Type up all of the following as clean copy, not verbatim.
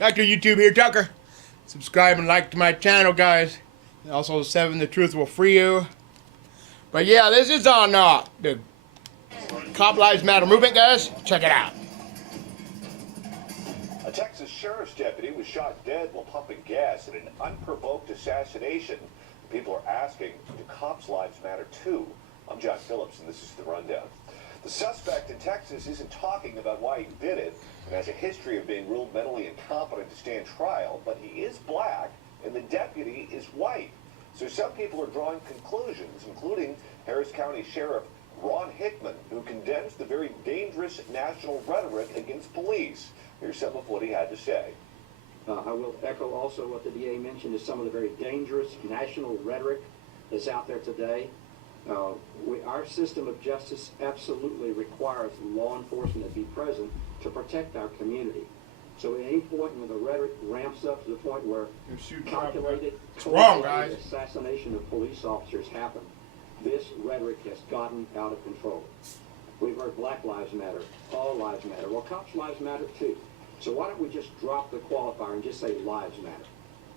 Dr. YouTube here, Tucker. Subscribe and like to my channel, guys. Also, 7 The Truth Will Free You. But yeah, this is on the Cop Lives Matter movement, guys. Check it out. A Texas sheriff's deputy was shot dead while pumping gas in an unprovoked assassination. People are asking, do cops' lives matter too? I'm John Phillips, and this is The Rundown. The suspect in Texas isn't talking about why he did it and has a history of being ruled mentally incompetent to stand trial, but he is black and the deputy is white. So some people are drawing conclusions, including Harris County Sheriff Ron Hickman, who condemns the very dangerous national rhetoric against police. Here's some of what he had to say. I will echo also what the DA mentioned is some of the very dangerous national rhetoric that's out there today. Our system of justice absolutely requires law enforcement to be present to protect our community. So at any point when the rhetoric ramps up to the point where calculated assassination of police officers happen, this rhetoric has gotten out of control. We've heard Black Lives Matter, all lives matter. Well, cops' lives matter too. So why don't we just drop the qualifier and just say lives matter?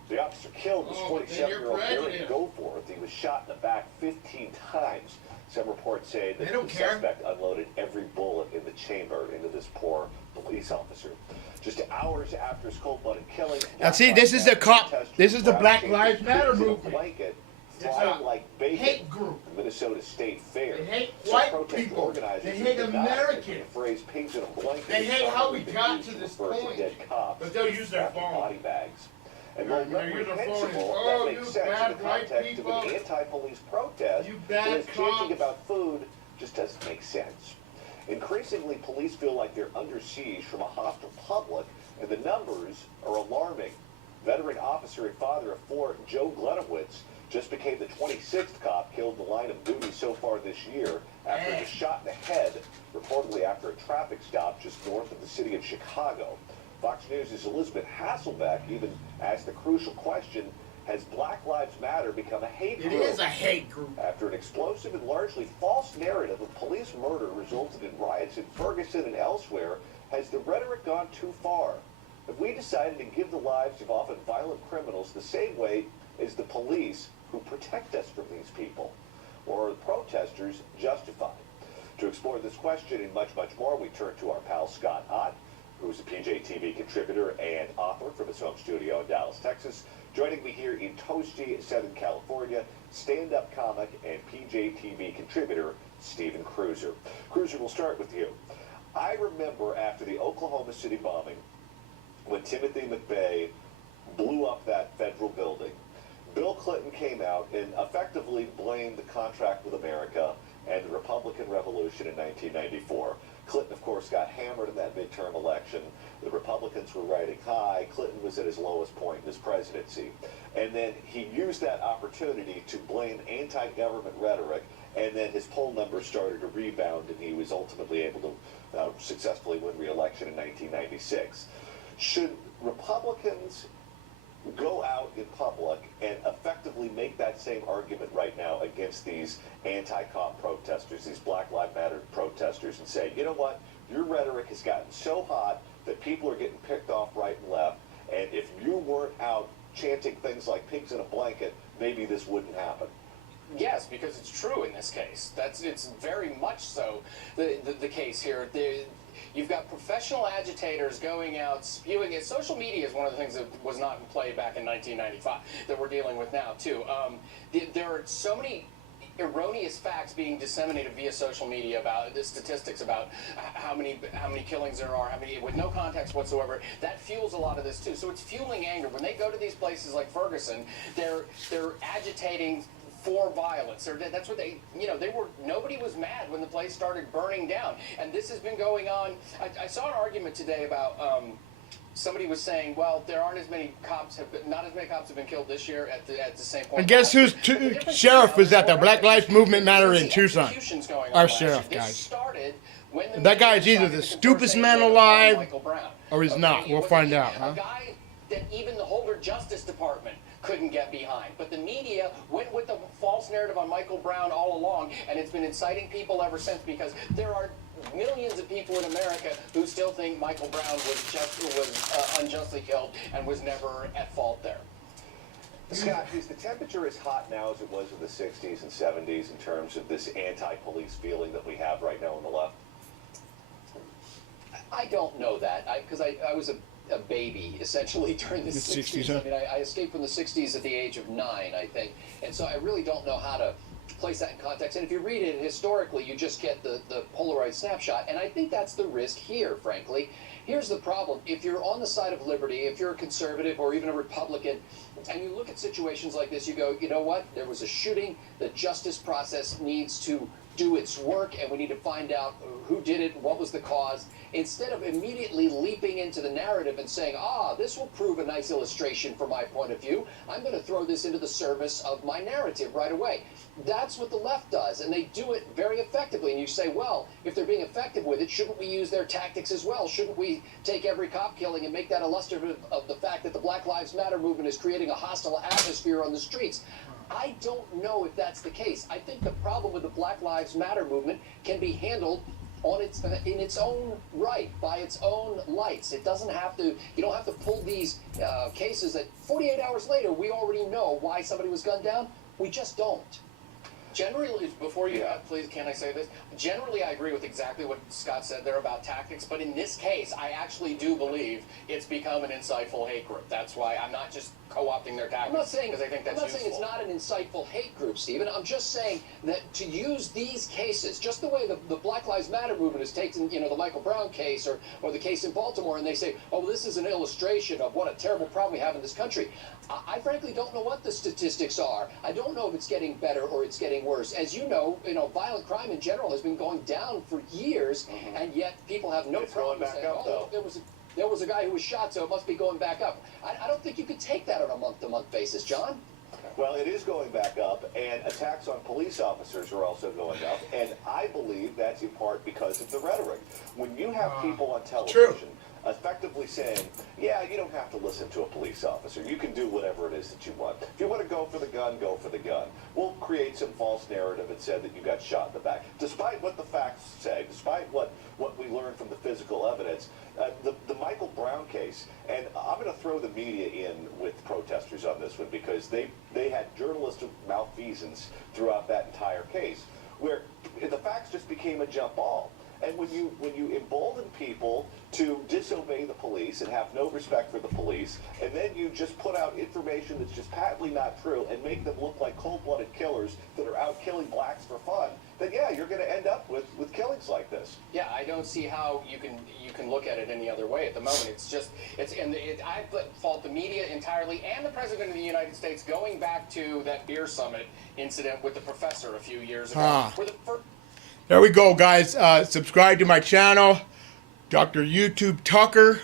The officer killed was 27-year-old Eric Goforth. He was shot in the back 15 times. Some reports say that the suspect unloaded every bullet in the chamber into this poor police officer. Just hours after his cold-blooded killing. Now see, this is the cop. This is the Black Lives Matter movement. Flying like bacon. Hate group. The Minnesota State Fair. They hate white people. They hate Americans. The phrase pigs in a blanket. They hate how we got to this point. But they'll use their phone. Body bags. And while reprehensible, that makes sense in the context of an anti-police protest where exchanging about food just doesn't make sense. Increasingly, police feel like they're under siege from a hostile public, and the numbers are alarming. Veteran officer and father of 4, Joe Glenowitz, just became the 26th cop killed in the line of duty so far this year after he was shot in the head, reportedly after a traffic stop just north of the city of Chicago. Fox News' Elizabeth Hasselbeck even asked the crucial question, has Black Lives Matter become a hate group? It is a hate group. After an explosive and largely false narrative of police murder resulted in riots in Ferguson and elsewhere, has the rhetoric gone too far? Have we decided to give the lives of often violent criminals the same way as the police who protect us from these people? Or are the protesters justified? To explore this question and much, much more, we turn to our pal Scott Ott, who's a PJTV contributor and author from his home studio in Dallas, Texas. Joining me here in Toasty, Southern California, stand-up comic and PJTV contributor Stephen Cruiser. Cruiser, we'll start with you. I remember after the Oklahoma City bombing, when Timothy McVeigh blew up that federal building, Bill Clinton came out and effectively blamed the contract with America and the Republican Revolution in 1994. Clinton, of course, got hammered in that midterm election. The Republicans were riding high. Clinton was at his lowest point in his presidency. And then he used that opportunity to blame anti-government rhetoric, and then his poll numbers started to rebound, and he was ultimately able to successfully win re-election in 1996. Should Republicans go out in public and effectively make that same argument right now against these anti-cop protesters, these Black Lives Matter protesters, and say, you know what, your rhetoric has gotten so hot that people are getting picked off right and left, and if you weren't out chanting things like pigs in a blanket, maybe this wouldn't happen? Yes, because it's true in this case. It's very much so the case here. You've got professional agitators going out spewing it. Social media is one of the things that was not in play back in 1995 that we're dealing with now, too. There are so many erroneous facts being disseminated via social media about the statistics about how many killings there are, with no context whatsoever. That fuels a lot of this too. So it's fueling anger. When they go to these places like Ferguson, they're agitating for violence. That's what nobody was mad when the place started burning down. And this has been going on. I saw an argument today about somebody was saying, well, there aren't as many cops not as many cops have been killed this year at the same point. And guess whose sheriff was at the Black Lives Movement Matter in Tucson? Our sheriff, guys. That guy is either the stupidest man alive or he's not. We'll find out, huh? A guy that even the Holder Justice Department couldn't get behind. But the media went with the false narrative on Michael Brown all along, and it's been inciting people ever since, because there are millions of people in America who still think Michael Brown was unjustly killed and was never at fault there. Scott, is the temperature as hot now as it was in the 60s and 70s in terms of this anti-police feeling that we have right now on the left? I don't know that, because I was a baby, essentially, during the 60s. Huh? I mean, I escaped from the 60s at the age of 9, I think. And so I really don't know how to place that in context. And if you read it historically, you just get the Polaroid snapshot. And I think that's the risk here, frankly. Here's the problem. If you're on the side of liberty, if you're a conservative or even a Republican, and you look at situations like this, you go, you know what? There was a shooting. The justice process needs to do its work, and we need to find out who did it, what was the cause, instead of immediately leaping into the narrative and saying, this will prove a nice illustration from my point of view. I'm going to throw this into the service of my narrative right away. That's what the left does, and they do it very effectively. And you say, well, if they're being effective with it, shouldn't we use their tactics as well? Shouldn't we take every cop killing and make that illustrative of the fact that the Black Lives Matter movement is creating a hostile atmosphere on the streets? I don't know if that's the case. I think the problem with the Black Lives Matter movement can be handled in its own right, by its own lights. It doesn't have to, you don't have to pull these cases that 48 hours later we already know why somebody was gunned down. We just don't. Generally, before you, please, can I say this? Generally, I agree with exactly what Scott said there about tactics, but in this case, I actually do believe it's become an insightful hate group. That's why I'm not just co-opting their tactics. I'm not saying, because I think that's I'm not saying it's not an insightful hate group, Stephen. I'm just saying that to use these cases, just the way the Black Lives Matter movement has taken, the Michael Brown case or the case in Baltimore, and they say, oh, well, this is an illustration of what a terrible problem we have in this country. I frankly don't know what the statistics are. I don't know if it's getting better or it's getting worse. As you know, violent crime in general has been going down for years, and yet people have no problem saying, oh, there was a guy who was shot, so it must be going back up. I don't think you could take that on a month-to-month basis, John. Well, it is going back up, and attacks on police officers are also going up, and I believe that's in part because of the rhetoric. When you have people on television effectively saying, yeah, you don't have to listen to a police officer. You can do whatever it is that you want. If you want to go for the gun, go for the gun. We'll create some false narrative and say that you got shot in the back. Despite what the facts say, despite what we learned from the physical evidence, the Michael Brown case, and I'm going to throw the media in with protesters on this one because they had journalistic malfeasance throughout that entire case, where the facts just became a jump ball. And when you embolden people to disobey the police and have no respect for the police, and then you just put out information that's just patently not true and make them look like cold-blooded killers that are out killing blacks for fun, then yeah, you're going to end up with killings like this. Yeah, I don't see how you can look at it any other way at the moment. I fault the media entirely and the President of the United States going back to that beer summit incident with the professor a few years ago. There we go, guys. Subscribe to my channel, Dr. YouTube Tucker.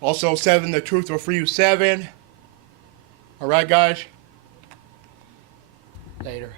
Also, 7 The Truth Will Free You 7. All right, guys. Later.